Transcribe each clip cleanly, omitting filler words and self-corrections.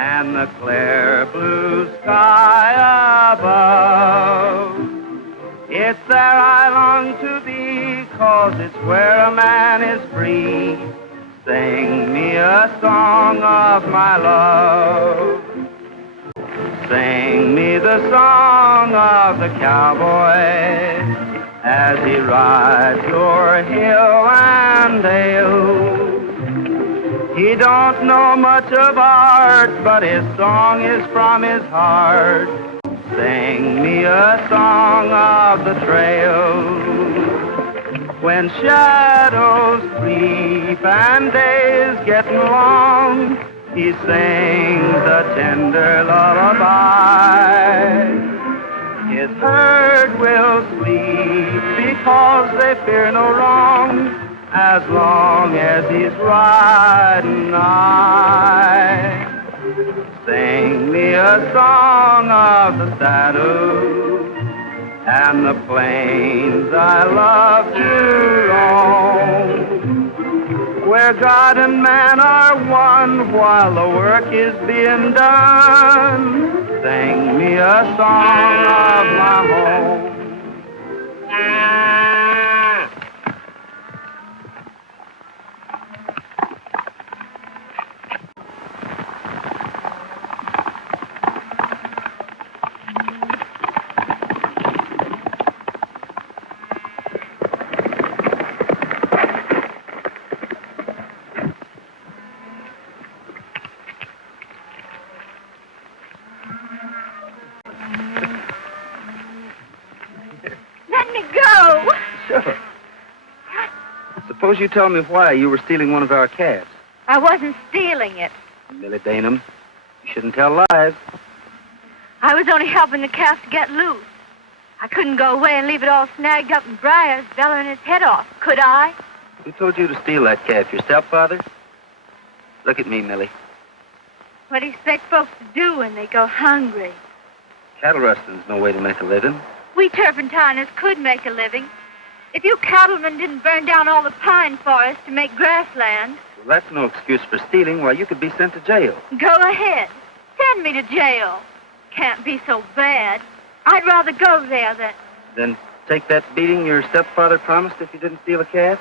And the clear blue sky above. It's there I long to be, 'cause it's where a man is free. Sing me a song of my love. Sing me the song of the cowboy as he rides o'er hill and dale. He don't know much of art, but his song is from his heart. Sing me a song of the trail. When shadows creep and days getting long, he sings a tender lullaby. His herd will sleep because they fear no wrong, as long as he's riding nigh. Sing me a song of the saddle and the plains I love to roam, where God and man are one while the work is being done. Sing me a song of my home. Suppose you tell me why you were stealing one of our calves. I wasn't stealing it. Millie Bainham, you shouldn't tell lies. I was only helping the calf to get loose. I couldn't go away and leave it all snagged up in briars, bellowing its head off, could I? Who told you to steal that calf, your stepfather? Look at me, Millie. What do you expect folks to do when they go hungry? Cattle rustling's no way to make a living. We turpentiners could make a living. If you cattlemen didn't burn down all the pine forests to make grassland. Well, that's no excuse for stealing. Why, you could be sent to jail. Go ahead. Send me to jail. Can't be so bad. I'd rather go there than... Then take that beating your stepfather promised if you didn't steal a calf?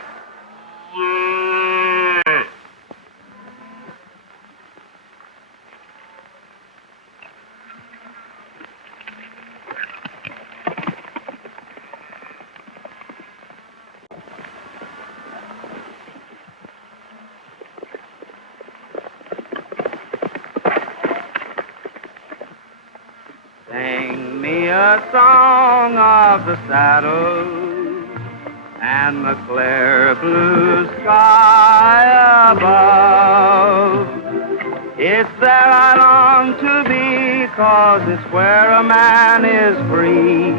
Sing me a song of the saddle and the clear blue sky above. It's there I long to be, 'cause it's where a man is free.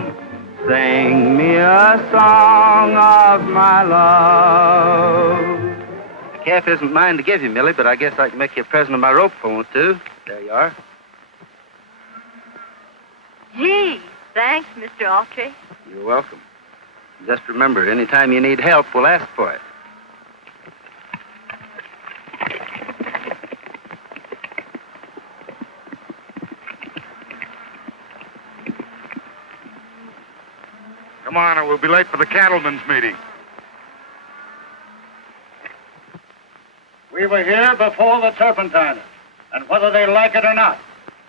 Sing me a song of my love. The calf isn't mine to give you, Millie, but I guess I can make you a present of my rope if I want to. There you are. Gee, thanks, Mr. Autry. You're welcome. Just remember, anytime you need help, we'll ask for it. Come on, or we'll be late for the cattlemen's meeting. We were here before the turpentiners, and whether they like it or not,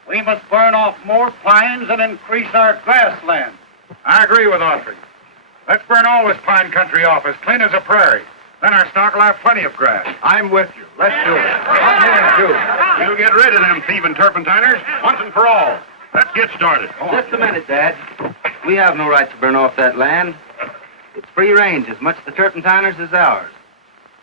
we must burn off more pines and increase our grassland. I agree with Autry. Let's burn all this pine country off as clean as a prairie. Then our stock will have plenty of grass. I'm with you. Let's do it. I'm here, too. We'll get rid of them thieving turpentiners once and for all. Let's get started. Just a minute, Dad. We have no right to burn off that land. It's free range, as much the turpentiners as ours.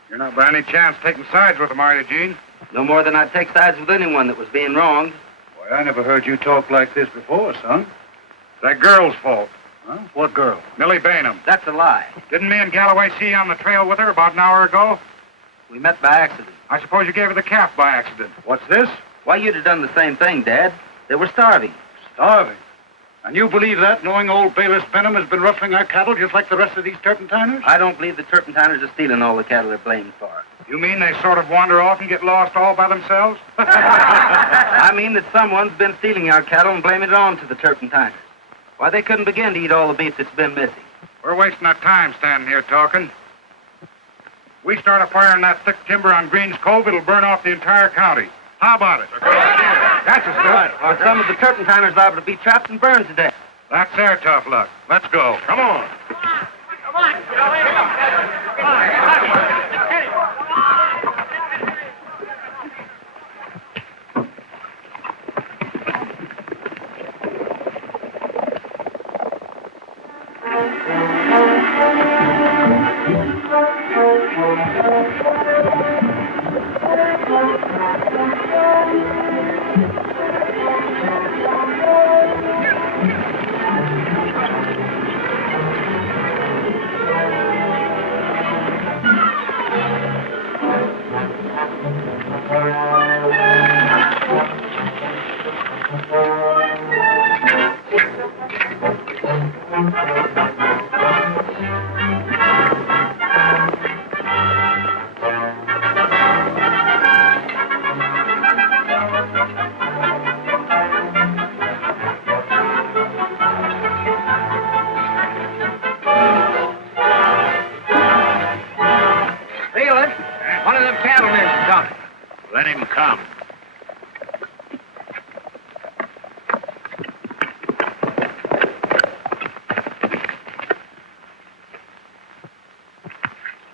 You're not by any chance taking sides with them, are you, Gene? No more than I'd take sides with anyone that was being wronged. Why, I never heard you talk like this before, son. That girl's fault. Huh? What girl? Millie Bainham. That's a lie. Didn't me and Galloway see you on the trail with her about an hour ago? We met by accident. I suppose you gave her the calf by accident. What's this? Why, you'd have done the same thing, Dad. They were starving. Starving. And you believe that, knowing old Bayless Benham has been ruffling our cattle just like the rest of these turpentiners? I don't believe the turpentiners are stealing all the cattle they're blamed for. You mean they sort of wander off and get lost all by themselves? I mean that someone's been stealing our cattle and blaming it on to the turpentiners. Why, they couldn't begin to eat all the beef that's been missing. We're wasting our time standing here talking. We start a fire in that thick timber on Green's Cove, it'll burn off the entire county. How about it? That's a start. But some of the turpentiners liable to be trapped and burned to death. That's their tough luck. Let's go. Come on. Let him come.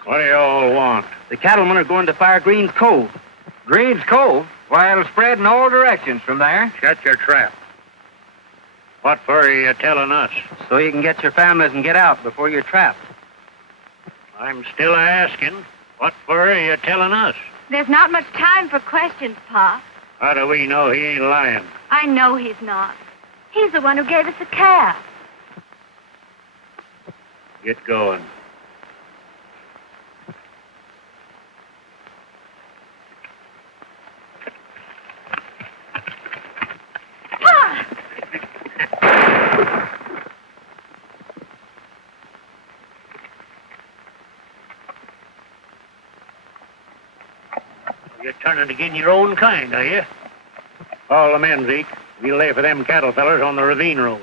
What do you all want? The cattlemen are going to fire Green's Cove. Green's Cove? Why, it'll spread in all directions from there. Shut your trap. What for are you telling us? So you can get your families and get out before you're trapped. I'm still asking. What for are you telling us? There's not much time for questions, Pa. How do we know he ain't lying? I know he's not. He's the one who gave us the calf. Get going. Pa! You're turning again your own kind, are you? All the men, Zeke. We'll lay for them cattle fellers on the ravine road.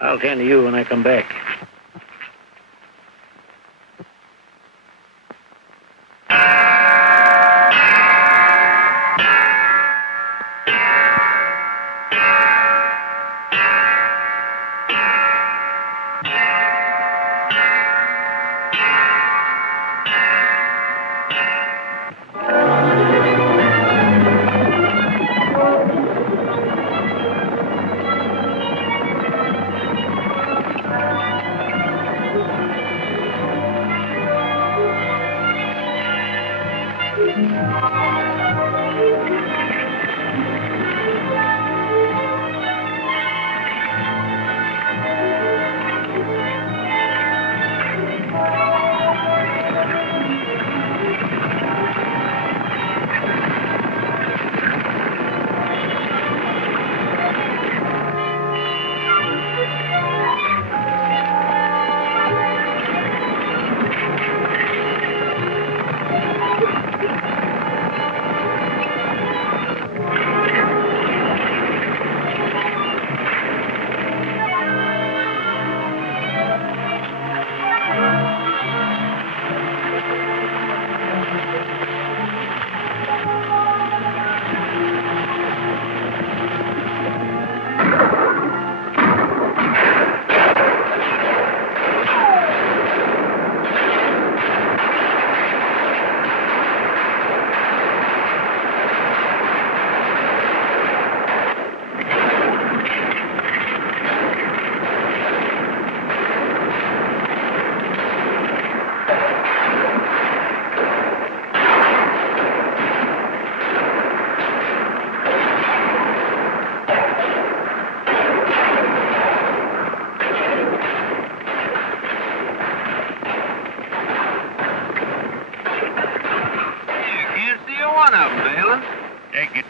I'll tend to you when I come back.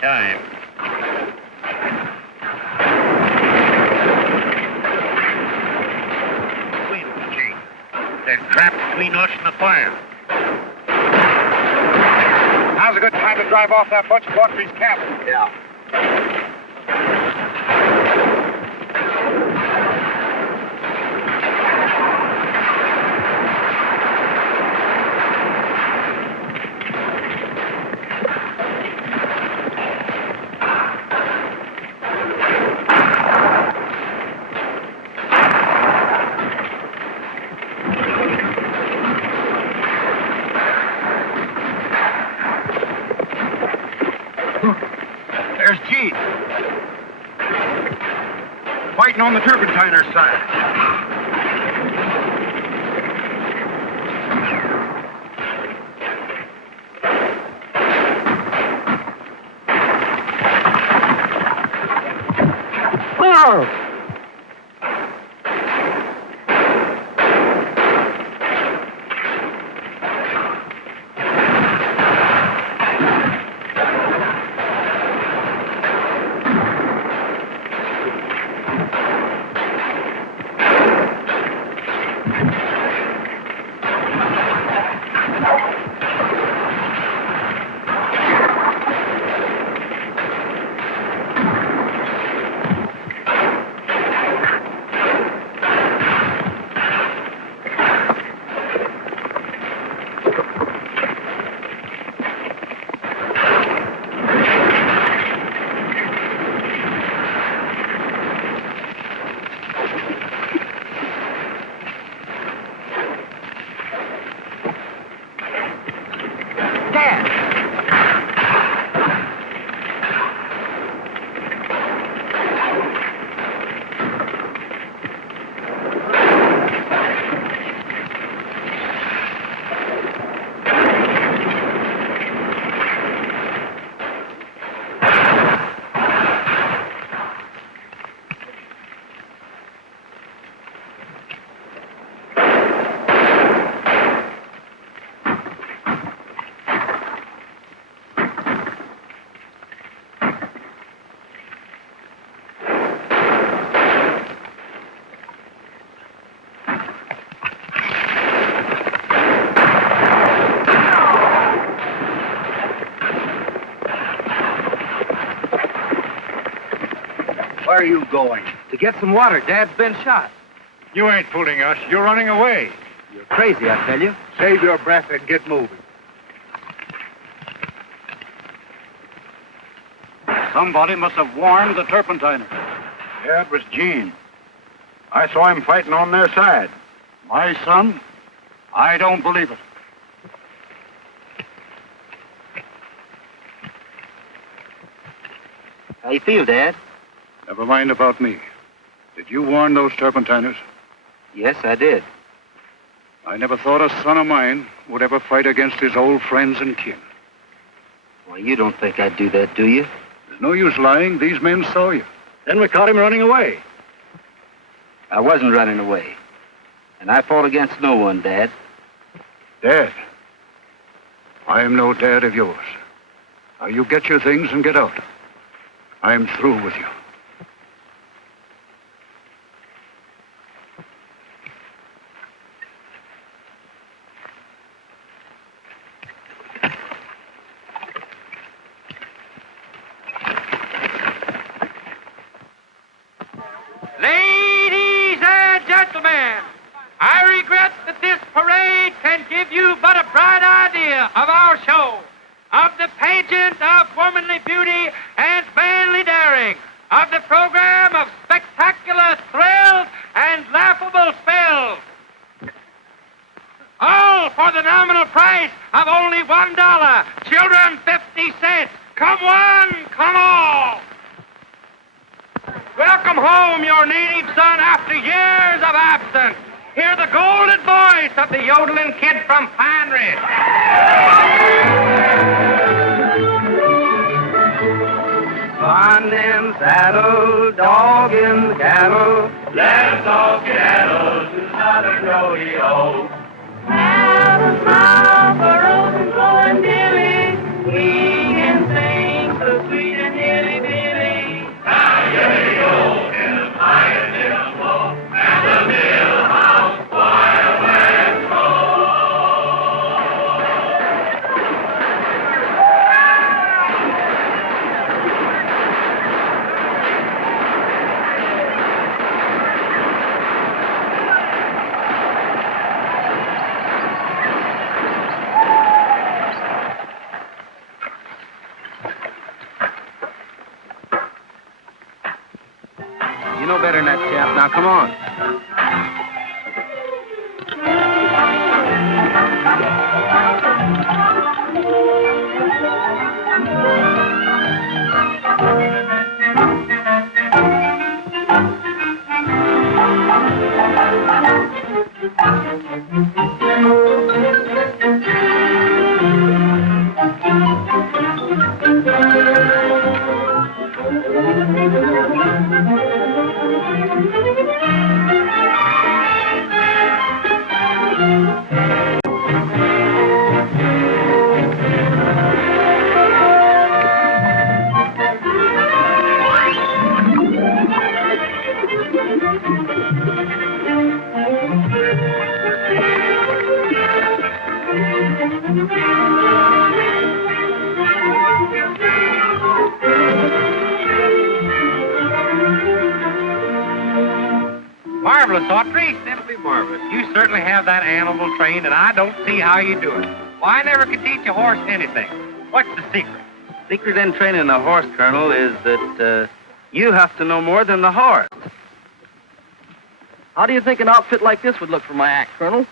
time. Wait a minute, Jake. They're trapped between us and the fire. Now's a good time to drive off that bunch of Autry's camp. Yeah. There's Gene. Fighting on the turpentiner's side. Where are you going? To get some water. Dad's been shot. You ain't fooling us. You're running away. You're crazy, I tell you. Save your breath and get moving. Somebody must have warned the turpentiner. Yeah, it was Gene. I saw him fighting on their side. My son? I don't believe it. How you feel, Dad? Never mind about me. Did you warn those turpentiners? Yes, I did. I never thought a son of mine would ever fight against his old friends and kin. Well, you don't think I'd do that, do you? There's no use lying. These men saw you. Then we caught him running away. I wasn't running away. And I fought against no one, Dad. Dad. I am no dad of yours. Now, you get your things and get out. I'm through with you. Ladies and gentlemen, I regret that this parade can give you but a bright idea of our show, of the pageant of womanly beauty and manly daring, of the program of spectacular thrills and laughable spells. All for the nominal price of only $1. Children, 50 cents. Come one, come all. Welcome home, your native son, after years of absence. Hear the golden voice of the Yodelin Kid from Pine Ridge. On them saddle, dog in the cattle. Let's all skedaddle to Southern Rodeo. Have a smile for Rosenflow and Billy. We can sing so sweet You know better than that, chap. Now, come on. Marvelous, Audrey. Simply marvelous. You certainly have that animal trained, and I don't see how you do it. Why, I never could teach a horse anything. What's the secret? Secret in training a horse, Colonel, is that you have to know more than the horse. How do you think an outfit like this would look for my act, Colonel?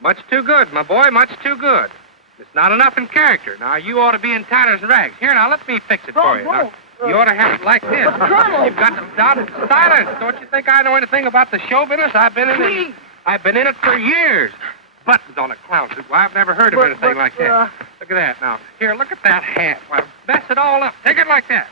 Much too good, my boy, much too good. It's not enough in character. Now, you ought to be in tatters and rags. Here, now, let me fix it for you. Now, you ought to have it like this. Colonel! You've got to down silence. Don't you think I know anything about the show business? I've been in it. I've been in it for years. Buttons on a clown suit. Well, I've never heard of anything like that. Look at that. Now, here, look at that hat. Why, mess it all up. Take it like that.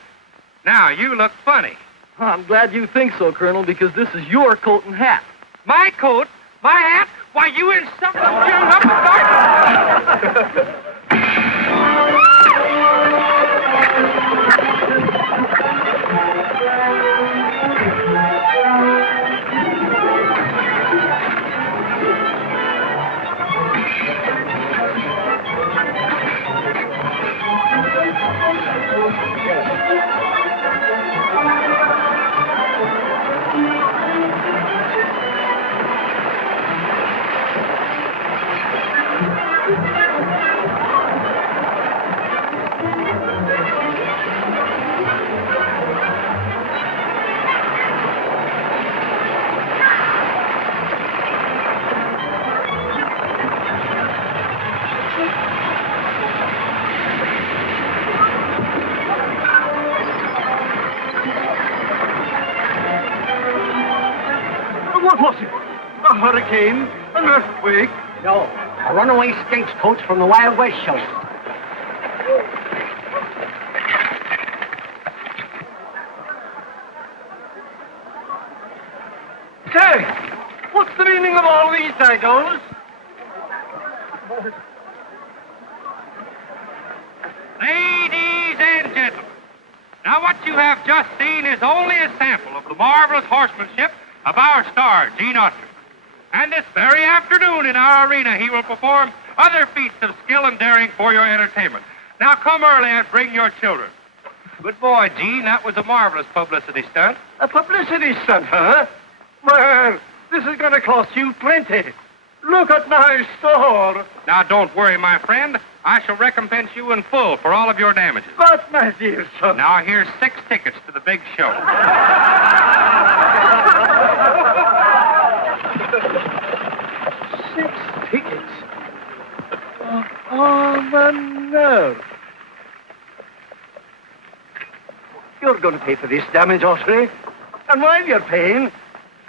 Now, you look funny. I'm glad you think so, Colonel, because this is your coat and hat. My coat? My hat? Why, you insufferable up and start. What was it? A hurricane? An earthquake? No, a runaway stagecoach from the Wild West show. Say, what's the meaning of all these daggers? Ladies and gentlemen, now what you have just seen is only a sample of the marvelous horsemanship of our star, Gene Autry. And this very afternoon in our arena, he will perform other feats of skill and daring for your entertainment. Now come early and bring your children. Good boy, Gene. That was a marvelous publicity stunt. A publicity stunt, huh? Well, this is going to cost you plenty. Look at my store. Now don't worry, my friend. I shall recompense you in full for all of your damages. But, my dear son... Now here's 6 tickets to the big show. 6 tickets? Oh, the nerve. You're going to pay for this damage, Autry. And while you're paying,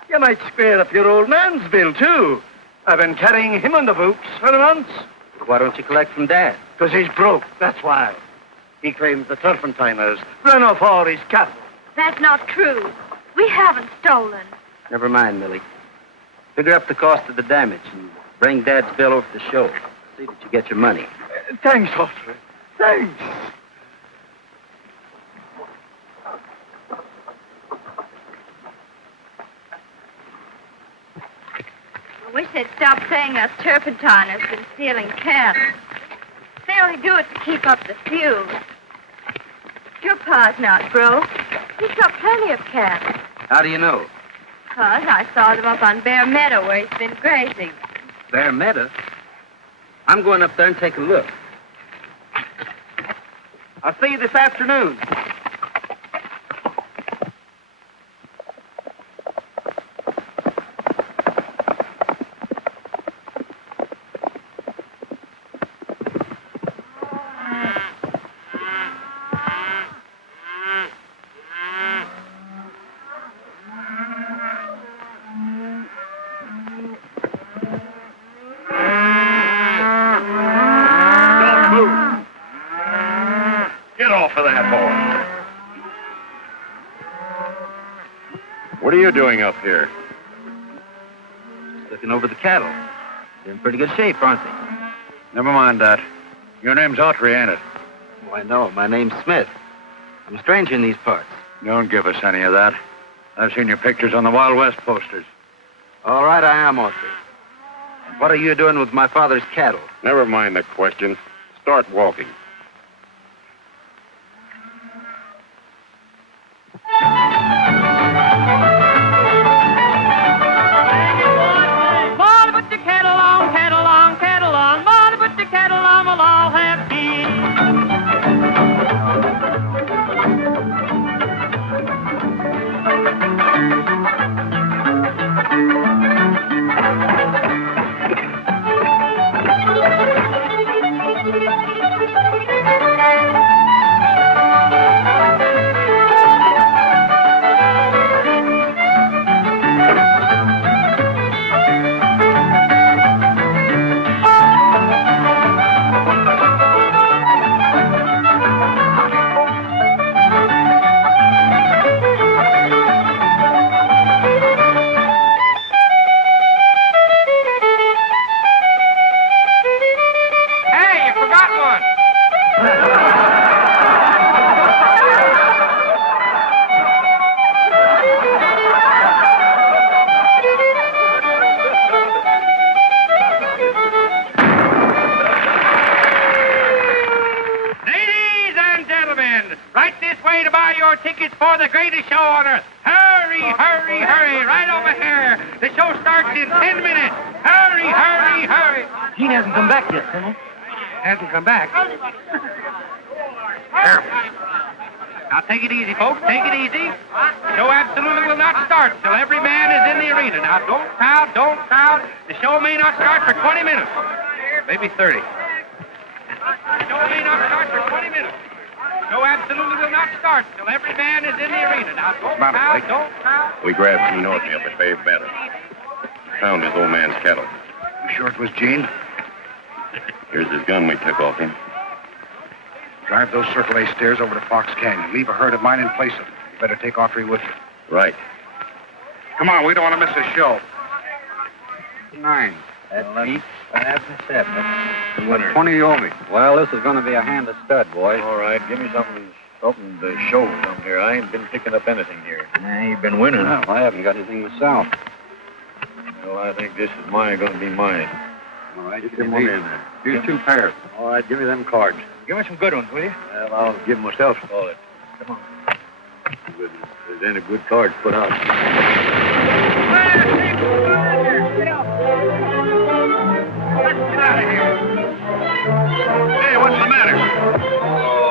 you might square up your old man's bill, too. I've been carrying him on the books for months. Why don't you collect from Dad? Because he's broke, that's why. He claims the turpentiners ran off all his cattle. That's not true. We haven't stolen. Never mind, Millie. Figure up the cost of the damage and bring Dad's bill over to the show. See that you get your money. Thanks, Autry. Thanks. I wish they'd stop saying us turpentiners been stealing cattle. They only do it to keep up the feud. Your pa's not broke. He's got plenty of cattle. How do you know? 'Cause I saw them up on Bear Meadow where he's been grazing. Bear Meadow? I'm going up there and take a look. I'll see you this afternoon. off of that horse. What are you doing up here? Looking over the cattle. They're in pretty good shape, aren't they? Never mind that. Your name's Autry, ain't it? Why, no. My name's Smith. I'm a stranger in these parts. Don't give us any of that. I've seen your pictures on the Wild West posters. All right, I am Autry. What are you doing with my father's cattle? Never mind the question. Start walking. Mother, put the kettle on, kettle on, kettle on. Mother, put the kettle on, we'll all have tea. Hey, you forgot one. Ladies and gentlemen, right this way to buy your tickets for the greatest show on earth. Hurry, hurry, hurry, right over here. The show starts in 10 minutes. Hurry, hurry, hurry. Gene hasn't come back yet, Colonel. Hasn't come back. Here. Now take it easy, folks. Take it easy. The show absolutely will not start till every man is in the arena. Now don't crowd, don't crowd. The show may not start for 20 minutes. Maybe 30. The show may not start for 20 minutes. The show absolutely will not start till every man is in the arena. Now don't Come on, crowd, Blake. don't crowd. We grabbed Gene Autry up at Bay Meadow. Found his old man's cattle. You sure it was Gene? Here's his gun we took off him. Drive those Circle A stairs over to Fox Canyon. Leave a herd of mine in place of it. You better take Autry with you. Right. Come on, we don't want to miss a show. 9. That's 8, 5, 7. The winner. 20 you owe me. Well, this is going to be a hand of stud, boys. All right, give me something to show down here. I ain't been picking up anything here. You've been winning. Well, I haven't got anything myself. Well, I think this is going to be mine. All right, Get them one in there. Here's 2 pairs. All right, give me them cards. Give me some good ones, will you? Well, I'll give myself a call it. Come on. Good. If there's any good cards put out. Hey, what's the matter?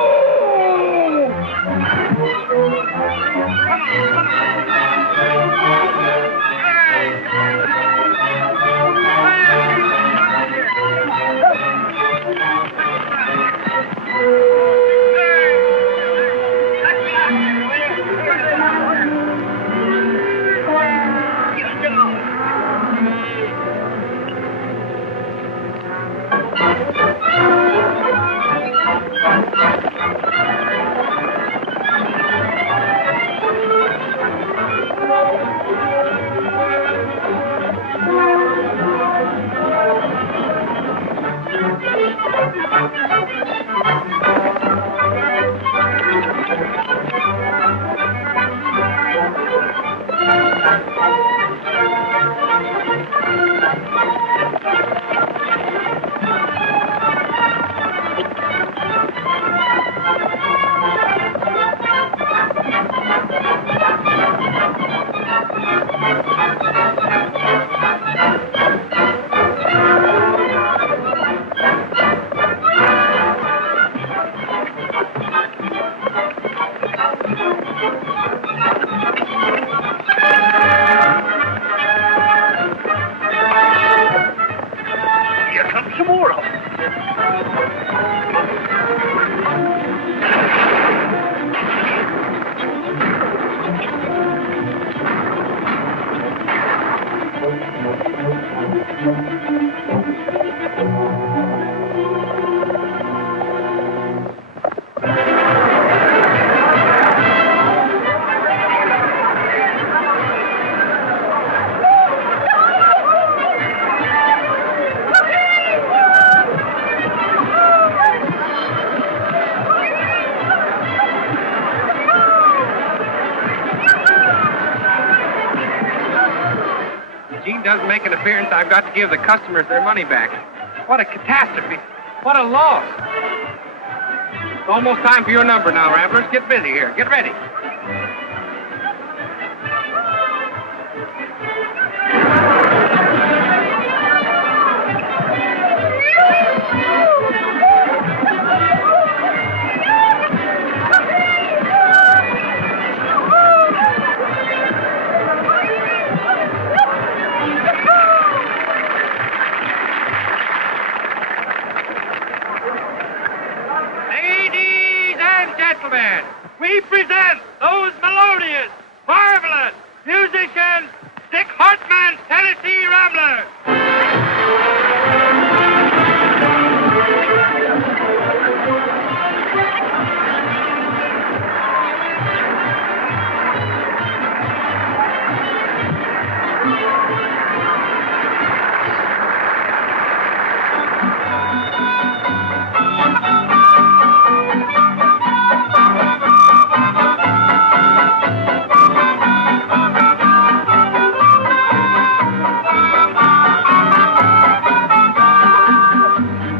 doesn't make an appearance, I've got to give the customers their money back. What a catastrophe. What a loss. It's almost time for your number now, Ramblers. Get busy here. Get ready. Ladies and gentlemen, we present those melodious, marvelous musicians, Dick Hartman's Tennessee Ramblers.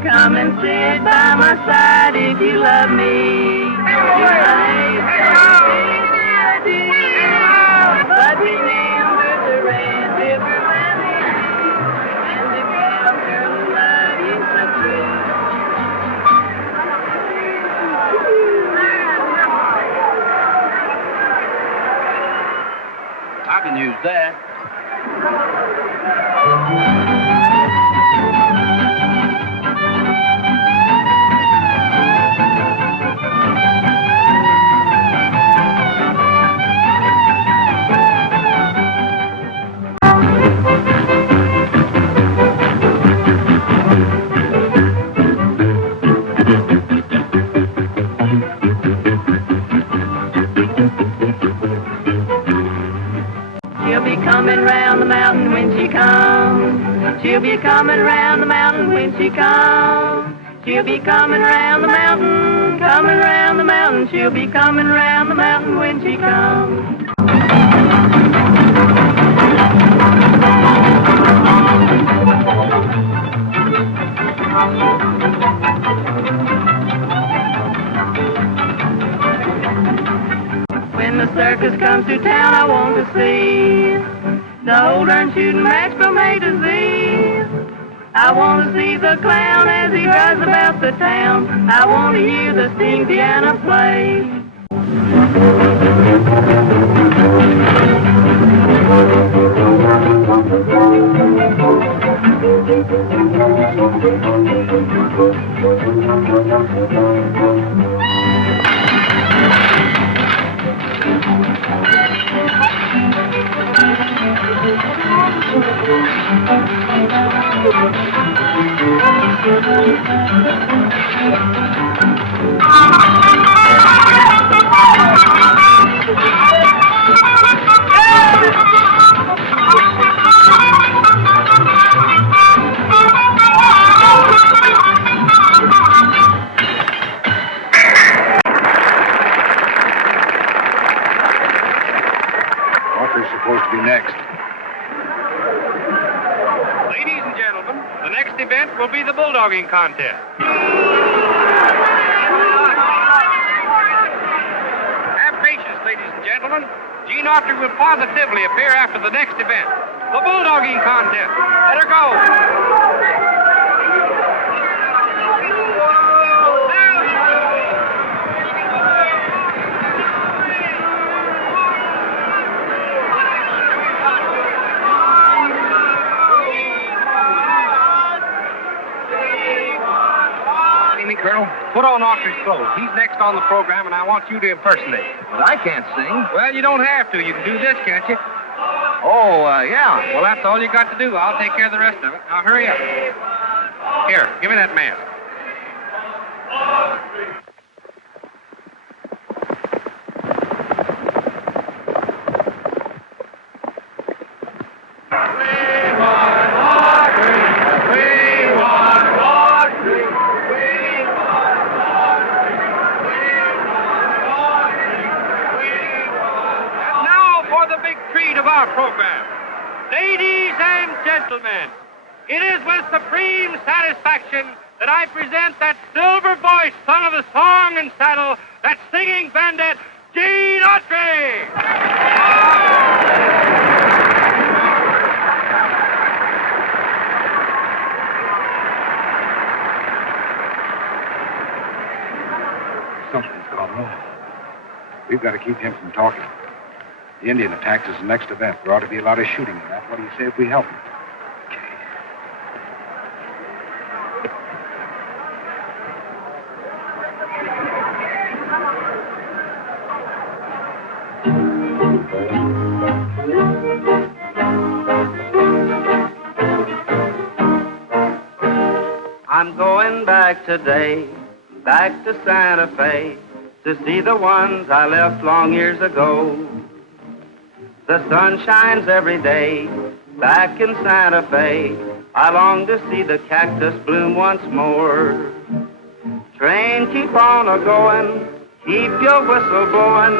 Come and sit by my side if you love me. But remember the red river valley and the cowgirl who love you so true. I can use that. She'll be coming round the mountain when she comes. She'll be coming round the mountain when she comes. She'll be coming round the mountain, coming round the mountain. She'll be coming round the mountain when she comes. When the circus comes to town, I want to see the old darn shooting match from A to Z. I want to see the clown as he rides about the town. I want to hear the steam piano play. Walker's supposed to be next. Ladies and gentlemen, the next event will be the bulldogging contest. Have patience, ladies and gentlemen. Gene Autry will positively appear after the next event. The bulldogging contest. Let her go. Colonel, put on Autry's clothes. He's next on the program, and I want you to impersonate. But I can't sing. Well, you don't have to. You can do this, can't you? Oh, yeah. Well, that's all you got to do. I'll take care of the rest of it. Now, hurry up. Here, give me that mask. And now for the big treat of our program. Ladies and gentlemen, it is with supreme satisfaction that I present that silver-voiced son of the song and saddle, that singing bandit, Gene Autry! Something's gone wrong. We've got to keep him from talking. The Indian attacks is the next event. There ought to be a lot of shooting in that. What do you say if we help him? I'm going back today, back to Santa Fe, to see the ones I left long years ago. The sun shines every day, back in Santa Fe. I long to see the cactus bloom once more. Train, keep on a-going, keep your whistle blowing.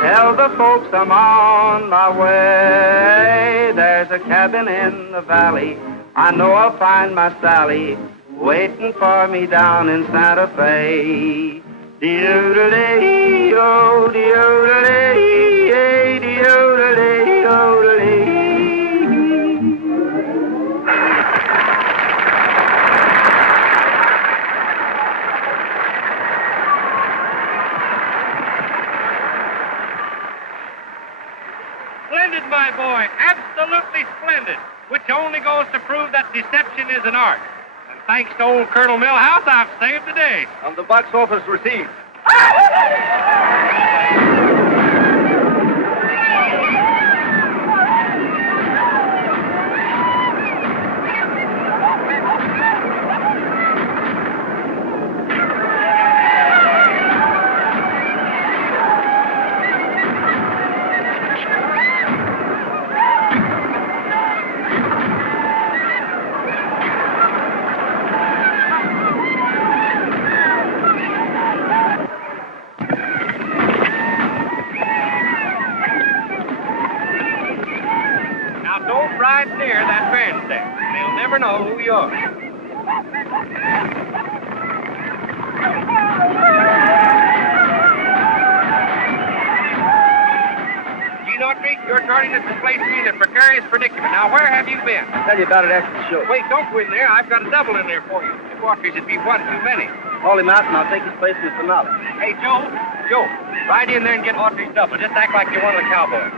Tell the folks I'm on my way. There's a cabin in the valley, I know I'll find my Sally waiting for me down in Santa Fe. De-o-de-lee-o, de-o-de-lee, de-o-de-lee-o-de-lee. Splendid, my boy. Absolutely splendid. Which only goes to prove that deception is an art. And thanks to old Colonel Millhouse, I've saved the day. And the box office received. Now, don't ride near that bandstand. They'll never know who you are. Gene Autry, you're starting to place me in a precarious predicament. Now, where have you been? I'll tell you about it after the show. Wait, don't go in there. I've got a double in there for you. If Autry's would be one too many. Haul him out and I'll take his place in the finale. Hey, Joe, ride in there and get Autry's double. Just act like you're one of the cowboys.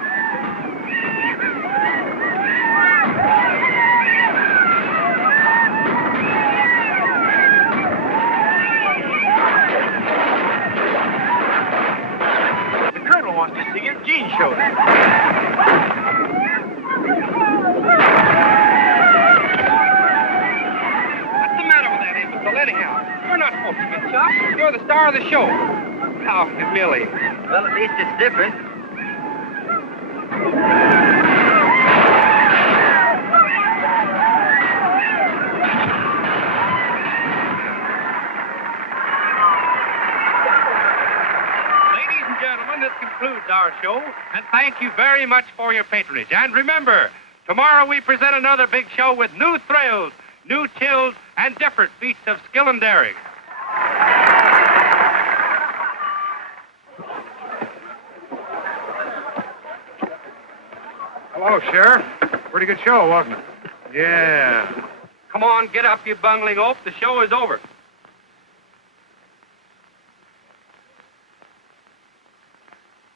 The Colonel wants to see your Gene show. What's the matter with that imbecile anyhow? You're not supposed to get shot. You're the star of the show. How humiliating. Well, at least it's different. Ladies and gentlemen, this concludes our show, and thank you very much for your patronage. And remember, tomorrow we present another big show with new thrills, new chills, and different feats of skill and daring. Hello, Sheriff. Pretty good show, wasn't it? Yeah. Come on, get up, you bungling oaf. The show is over.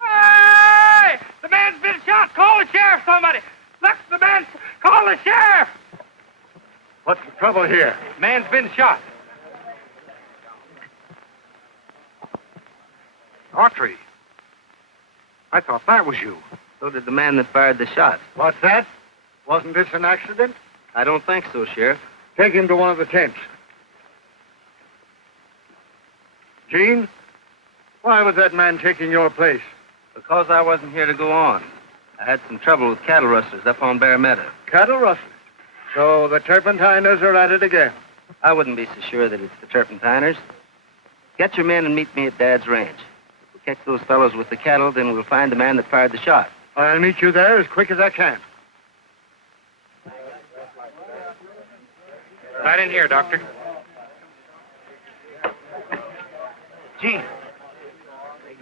Hey! The man's been shot. Call the sheriff, somebody. Look, the man. Call the sheriff. What's the trouble here? Man's been shot. Autry. I thought that was you. So did the man that fired the shot. What's that? Wasn't this an accident? I don't think so, Sheriff. Take him to one of the tents. Gene, why was that man taking your place? Because I wasn't here to go on. I had some trouble with cattle rustlers up on Bear Meadow. Cattle rustlers. So the turpentiners are at it again. I wouldn't be so sure that it's the turpentiners. Get your men and meet me at Dad's ranch. If we catch those fellows with the cattle, then we'll find the man that fired the shot. I'll meet you there as quick as I can. Right in here, Doctor. Gene,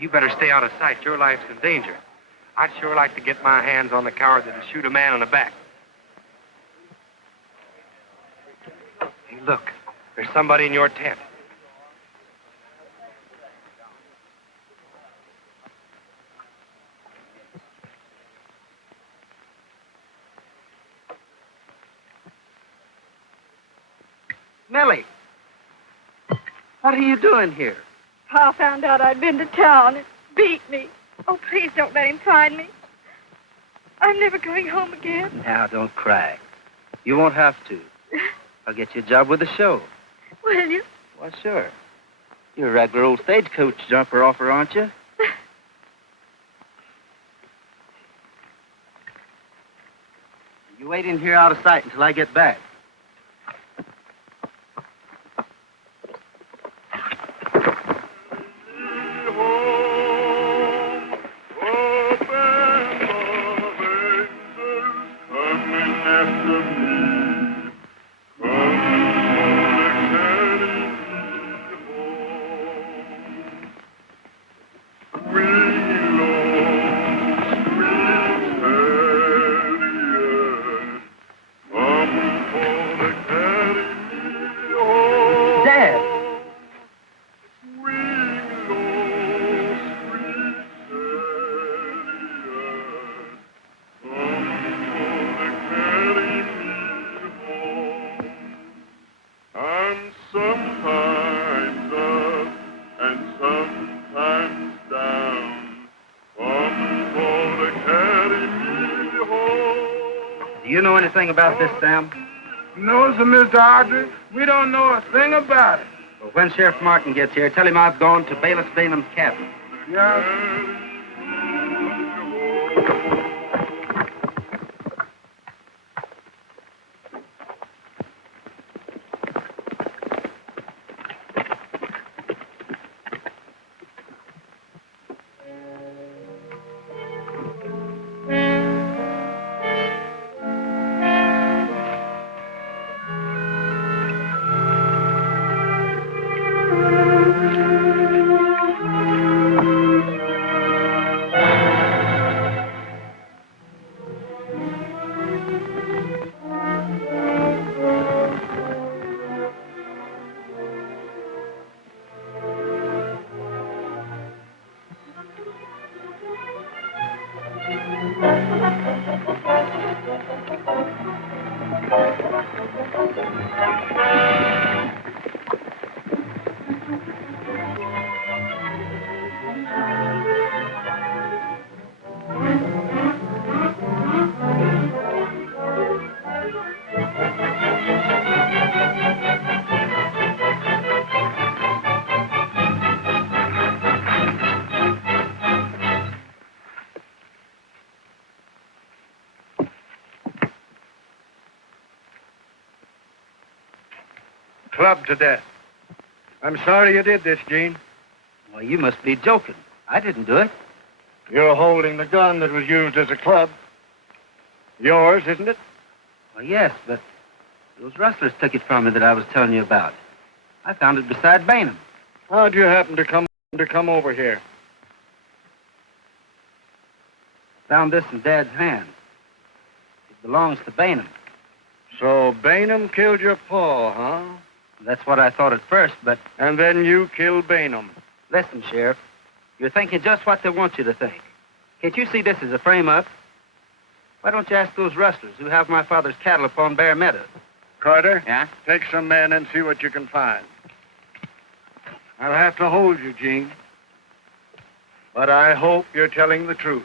you better stay out of sight. Your life's in danger. I'd sure like to get my hands on the coward that'll shoot a man in the back. Hey, look. There's somebody in your tent. Millie, what are you doing here? Pa found out I'd been to town and beat me. Oh, please don't let him find me. I'm never going home again. Now, don't cry. You won't have to. I'll get you a job with the show. Will you? Why, sure. You're a regular old stagecoach jumper offer, aren't you? You wait in here out of sight until I get back. Do you know anything about this, Sam? No, sir, Mr. Audrey. We don't know a thing about it. Well, when Sheriff Martin gets here, tell him I've gone to Bailiff Bainham's cabin. Yeah. Clubbed to death. I'm sorry you did this, Gene. Well, you must be joking. I didn't do it. You're holding the gun that was used as a club. Yours, isn't it? Well, yes, but those rustlers took it from me that I was telling you about. I found it beside Bainham. How'd you happen to come over here? Found this in Dad's hand. It belongs to Bainham. So Bainham killed your pa, huh? That's what I thought at first, but... And then you killed Bainham. Listen, Sheriff. You're thinking just what they want you to think. Can't you see this as a frame-up? Why don't you ask those rustlers who have my father's cattle upon Bear Meadow? Carter? Yeah? Take some men and see what you can find. I'll have to hold you, Gene. But I hope you're telling the truth.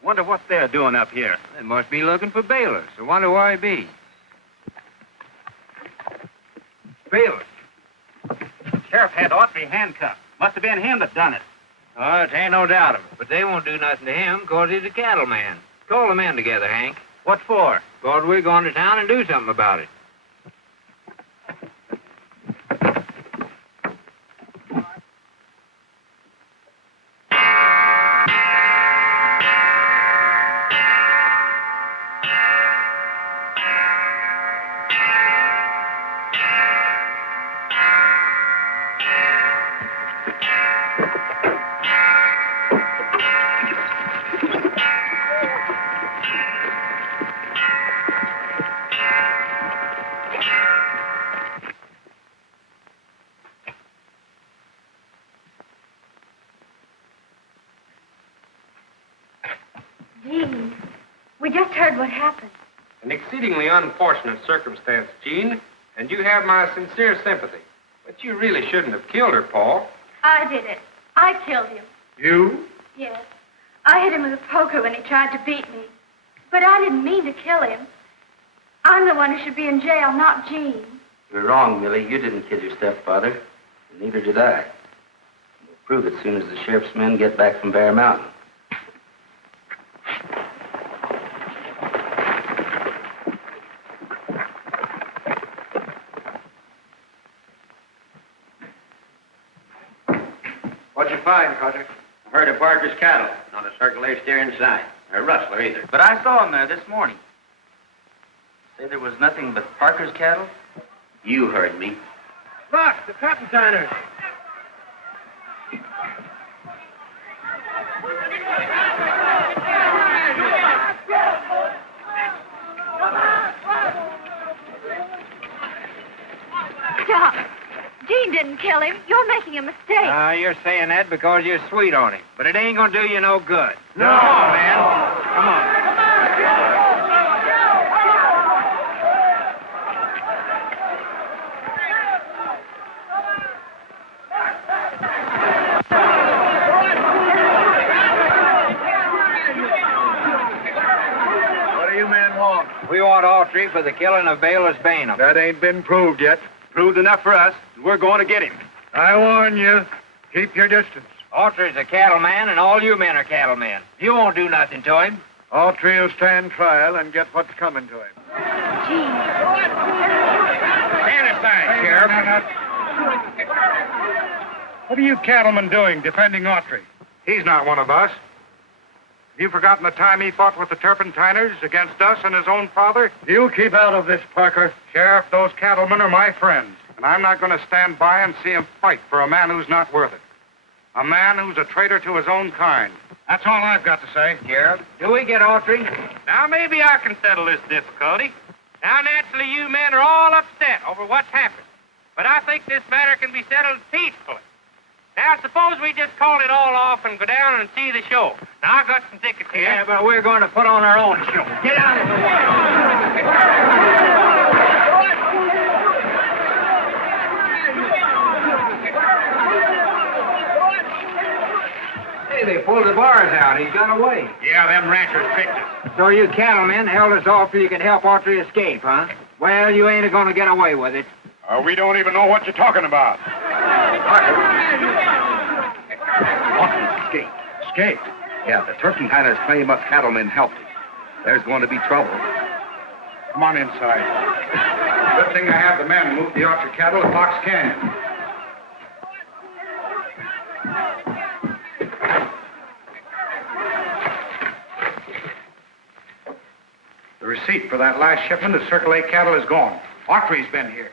Wonder what they're doing up here. They must be looking for bailiffs. I wonder why he be. Bailiff. Sheriff had ought to be handcuffed. Must have been him that done it. Oh, it ain't no doubt of it. But they won't do nothing to him, 'cause he's a cattleman. Call the men together, Hank. What for? 'Cause we're going to town and do something about it. Gene, we just heard what happened. An exceedingly unfortunate circumstance, Gene, and you have my sincere sympathy. But you really shouldn't have killed her, Paul. I did it. I killed him. You? Yes. I hit him with a poker when he tried to beat me. But I didn't mean to kill him. I'm the one who should be in jail, not Gene. You're wrong, Millie. You didn't kill your stepfather. And neither did I. We'll prove it soon as the sheriff's men get back from Bear Mountain. What'd you find, Carter? A herd of Parker's cattle. Not a Circle A steer in sight. Or a rustler either. But I saw him there this morning. Say there was nothing but Parker's cattle? You heard me. Look, the turpentiners. Stop. Gene didn't kill him. You're making a mistake. You're saying that because you're sweet on him. But it ain't gonna do you no good. No! Come on, man. Come on. What do you men want? We want Autry for the killing of Bayless Bainham. That ain't been proved yet. Proved enough for us. We're going to get him. I warn you, keep your distance. Autry's a cattleman, and all you men are cattlemen. You won't do nothing to him. All three will stand trial and get what's coming to him. Gene. Stand aside, Sheriff. What are you cattlemen doing defending Autry? He's not one of us. Have you forgotten the time he fought with the turpentiners against us and his own father? You keep out of this, Parker. Sheriff, those cattlemen are my friends, and I'm not going to stand by and see him fight for a man who's not worth it. A man who's a traitor to his own kind. That's all I've got to say. Sheriff, do we get Autry? Now, maybe I can settle this difficulty. Now, naturally, you men are all upset over what's happened. But I think this matter can be settled peacefully. Now, suppose we just call it all off and go down and see the show. Now, I've got some tickets here. Yeah, but we're going to put on our own show. Get out of the way. Hey, they pulled the bars out. He's got away. Yeah, them ranchers picked us. So you cattlemen held us off till you could help Autry escape, huh? Well, you ain't going to get away with it. We don't even know what you're talking about. Escaped. Escaped? Yeah, the turpentiners claim us cattlemen helped him. There's going to be trouble. Come on inside. Good thing I have the men move the Archer cattle to Fox Canyon. The receipt for that last shipment of Circle A cattle is gone. Autry's been here.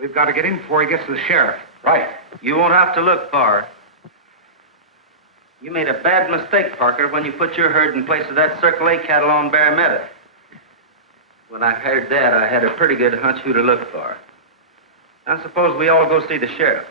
We've got to get him before he gets to the sheriff. Right. You won't have to look far. You made a bad mistake, Parker, when you put your herd in place of that Circle A cattle on Bear Meadow. When I heard that, I had a pretty good hunch who to look for. Now suppose we all go see the sheriff.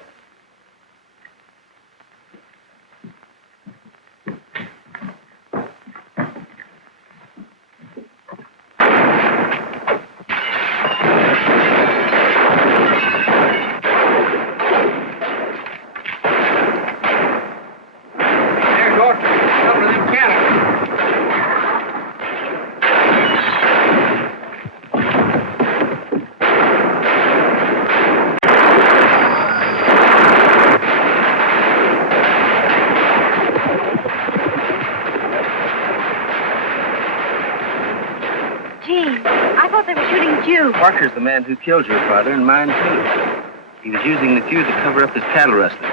Parker's the man who killed your father, and mine, too. He was using the feud to cover up his cattle rustling.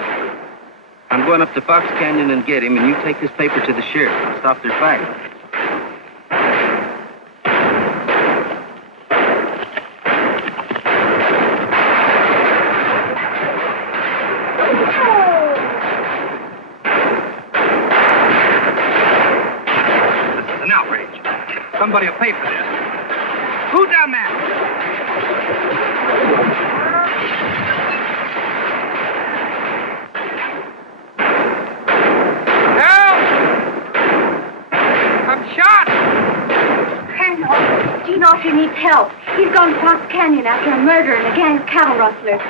I'm going up to Fox Canyon and get him, and you take this paper to the sheriff and stop their fighting. This is an outrage. Somebody will pay for this. Who done that? Gene Autry needs help. He's gone to Fox Canyon after a murder and a gang of cattle rustlers.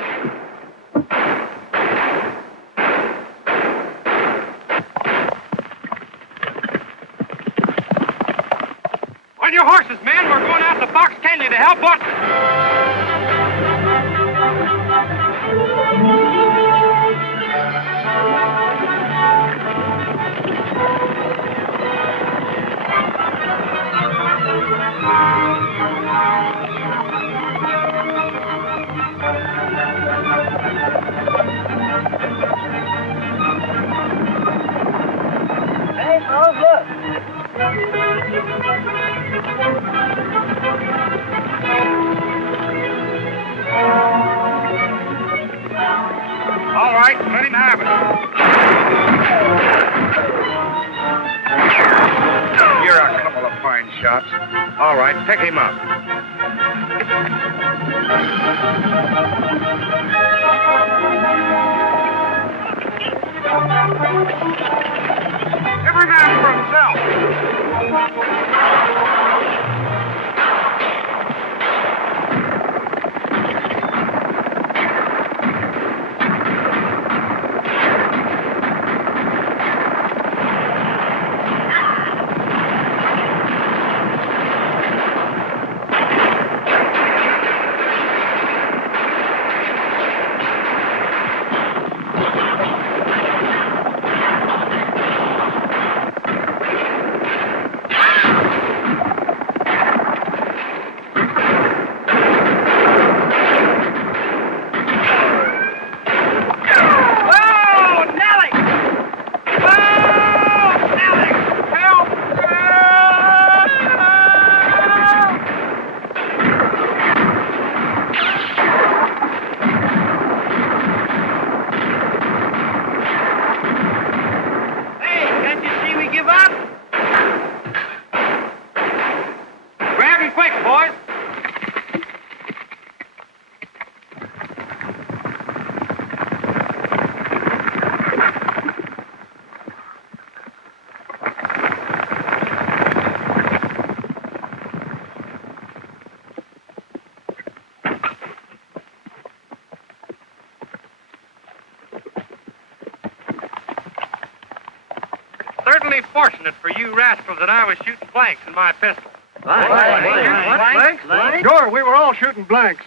On your horses, men. We're going out to Fox Canyon to help us. Hey, folks, look. All right, let him have it. You're a couple of fine shots. All right, pick him up. Every man for himself. Certainly fortunate for you rascals that I was shooting blanks in my pistol. Blanks? Sure, we were all shooting blanks.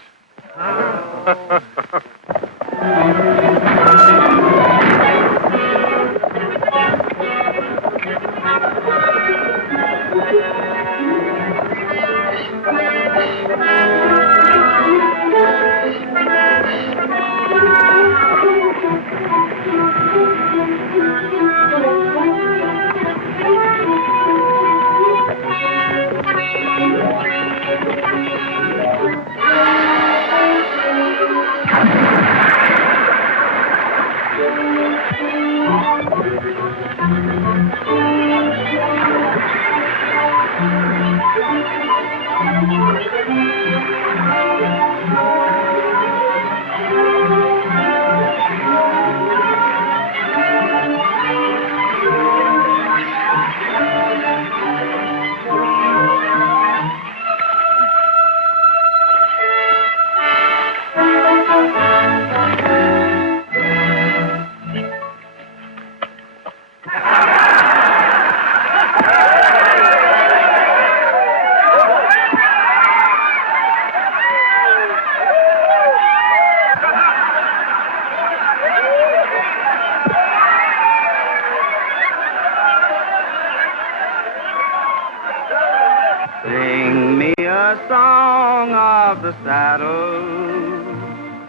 of the saddle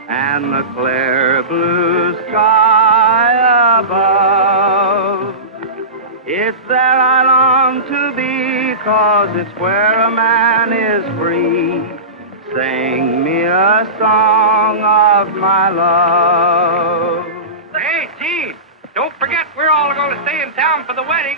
and the clear blue sky above. It's there I long to be, 'cause it's where a man is free. Sing me a song of my love. Hey, Gene, don't forget we're all going to stay in town for the wedding.